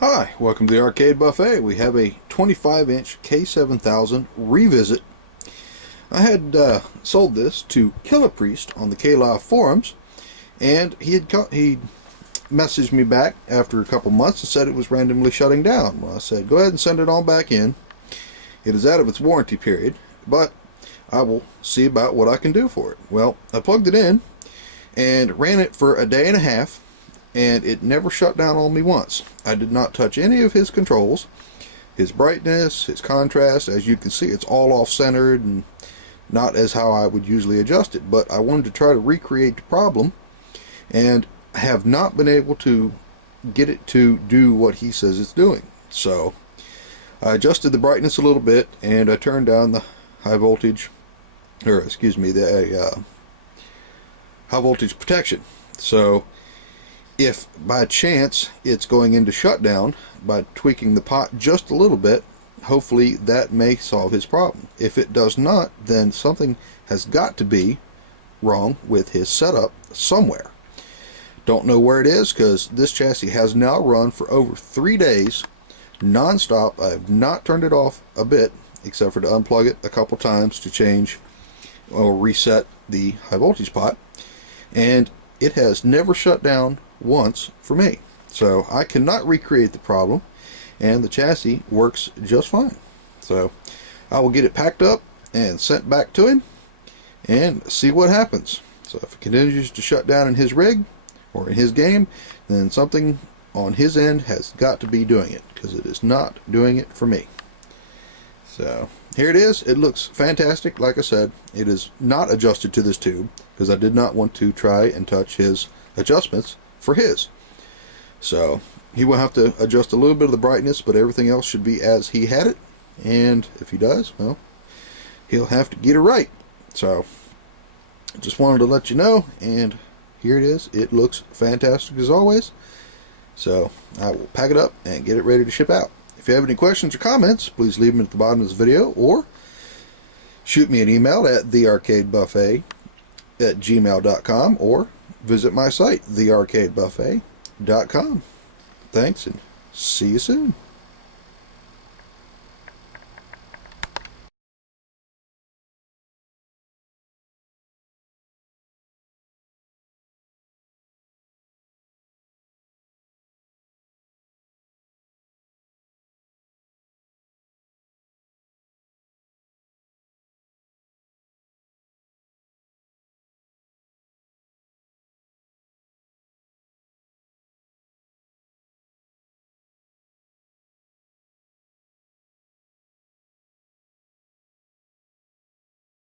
Hi, welcome to the Arcade Buffet. We have a 25-inch K7000 revisit. I had sold this to Killahpriest on the KLOV forums, and he messaged me back after a couple months and said it was randomly shutting down. Well, I said, go ahead and send it on back in. It is out of its warranty period, but I will see about what I can do for it. Well, I plugged it in and ran it for a day and a half, and it never shut down on me once. I did not touch any of his controls, his brightness, his contrast. As you can see, it's all off-centered and not as how I would usually adjust it, but I wanted to try to recreate the problem, and have not been able to get it to do what he says it's doing. So I adjusted the brightness a little bit, and I turned down the high voltage, or excuse me, the high voltage protection. So if by chance it's going into shutdown, by tweaking the pot just a little bit, hopefully that may solve his problem. If it does not, then something has got to be wrong with his setup somewhere. Don't know where it is, because this chassis has now run for over 3 days non-stop. I have not turned it off a bit, except for to unplug it a couple times to change or reset the high voltage pot, and it has never shut down once for me. So I cannot recreate the problem, and the chassis works just fine. So I will get it packed up and sent back to him and see what happens. So if it continues to shut down in his rig or in his game, then something on his end has got to be doing it, because it is not doing it for me. So here it is. It looks fantastic. Like I said, it is not adjusted to this tube, because I did not want to try and touch his adjustments for his. So he will have to adjust a little bit of the brightness, but everything else should be as he had it. And if he does, well, he'll have to get it right. So just wanted to let you know, and here it is. It looks fantastic as always. So I will pack it up and get it ready to ship out. If you have any questions or comments, please leave them at the bottom of this video, or shoot me an email at thearcadebuffet@gmail.com, or visit my site, thearcadebuffet.com. Thanks, and see you soon.